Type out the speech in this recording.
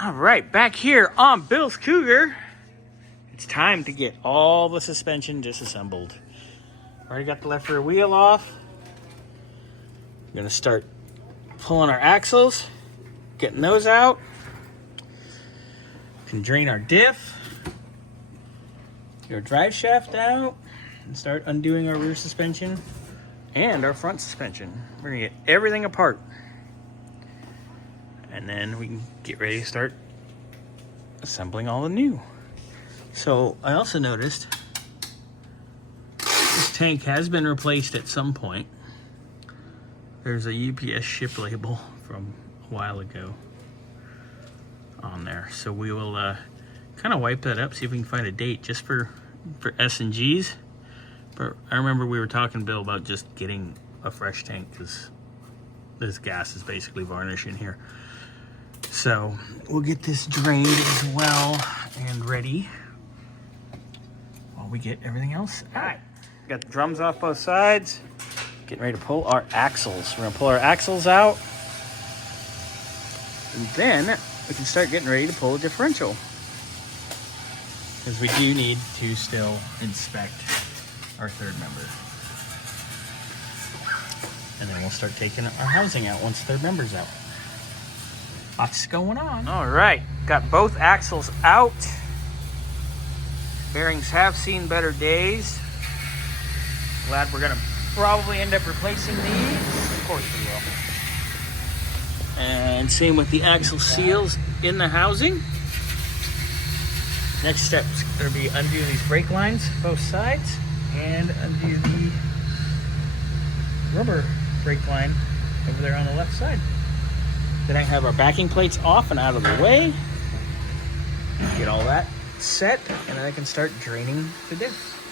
All right, back here on Bill's Cougar. It's time to get all the suspension disassembled. Already got the left rear wheel off. We're gonna start pulling our axles, getting those out. Can drain our diff, get our drive shaft out, and start undoing our rear suspension and our front suspension. We're gonna get everything apart. And then we can get ready to start assembling all the new. So I also noticed this tank has been replaced at some point. There's a UPS ship label from a while ago on there. So we will kind of wipe that up, see if we can find a date just for S&Gs. But I remember we were talking, Bill, about just getting a fresh tank because this gas is basically varnish in here. So we'll get this drained as well and ready while we get everything else out. All right, got the drums off both sides. Getting ready to pull our axles. We're gonna pull our axles out, and then we can start getting ready to pull the differential, because we do need to still inspect our third member. And then we'll start taking our housing out once third member's out. Lots going on. All right, got both axles out. Bearings have seen better days. Glad we're gonna probably end up replacing these. Of course we will. And same with the axle seals in the housing. Next step's gonna be undo these brake lines, both sides, and undo the rubber brake line over there on the left side. Then I have our backing plates off and out of the way. Get all that set, and then I can start draining the diff.